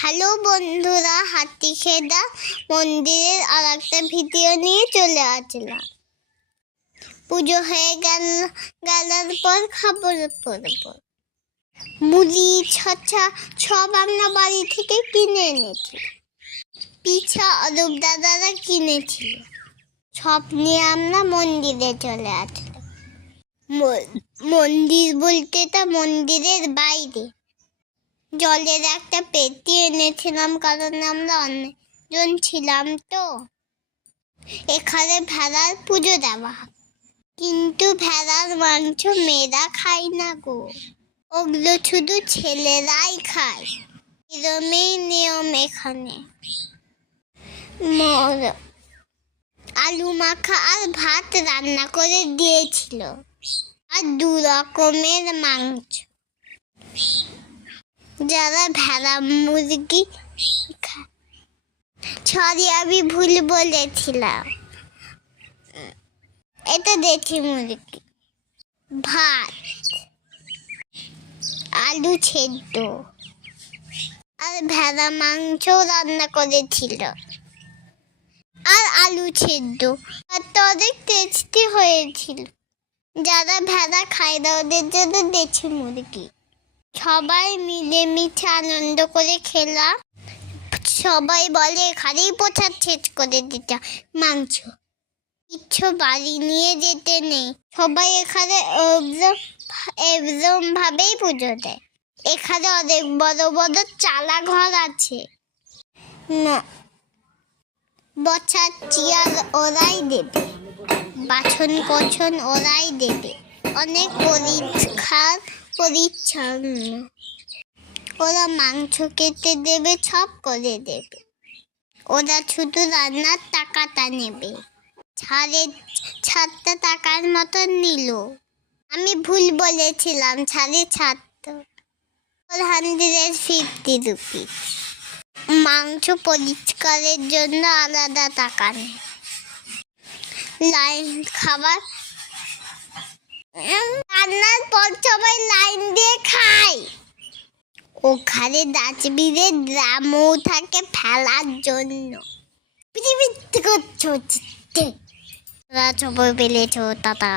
Hello বন্ধুরা, হাতিখেদা মন্দিরের আর একটা ভিডিও নিয়ে চলে আসলাম। পুজো হয়ে গেলার পর খাবার পরব। মুড়ি ছচা সব আমরা বাড়ি থেকে কিনে এনেছি। পিঠা অরূপ দাদারা কিনেছিল। সব নিয়ে আমরা মন্দিরে চলে আসলাম। মন্দির বলতে তা মন্দিরের বাইরে জলের একটা পেটি এনেছিলাম, কারণ আমরা অনেকজন ছিলাম তো। এখানে ভেড়ার পুজো দেওয়া হয়, কিন্তু ভেড়ার মাংস মেয়েরা খায় না গো, ওগুলো শুধু ছেলেরাই খায়। এরমেই নিয়ম এখানে। আলু মাখা আর ভাত রান্না করে দিয়েছিল, আর 2 রকমের মাংস। যারা ভেড়া মুরগি খায়, সরি আমি ভুল বলেছিলাম, এটা দেশি মুরগি। ভাত, আলু সেদ্ধ আর ভেড়া মাংস রান্না করেছিল, আর আলু সেদ্ধ। আর তো অনেক টেস্টি হয়েছিল। যারা ভেড়া খায় না ওদের জন্য দেশি মুরগি। সবাই মিলেমিশে আনন্দ করে খেলাম। সবাই বলে এখানেই প্রসাদ শেষ করে দিতে মাংস, কিচ্ছু বাড়ি নিয়ে যেতে নেই। সবাই এখানে এরকম ভাবেই পুজো দেয়। এখানে অনেক বড় বড় চালা ঘর আছে। বসার চেয়ার ওরাই দেবে, বাসন কোসন ওরাই দেবে। অনেক পরিচ্ছন্ন। ওরা মাংস কেটে দেবে, সব করে দেবে। ওরা শুধু রান্নার টাকাটা নেবে। 7.5 টাকার মতো নিল। আমি ভুল বলেছিলাম, 7.5, 450 রুপিস। মাংস পরিষ্কারের জন্য আলাদা টাকা নেই। লাইন খাবার রান্নার পর সবাই লাইন দিয়ে খায়। ওখানে ডাস্টবিনে ড্রামও থাকে ফেলার জন্য। পৃথিবীতে করছো সবাই পেলেছো, টাটা।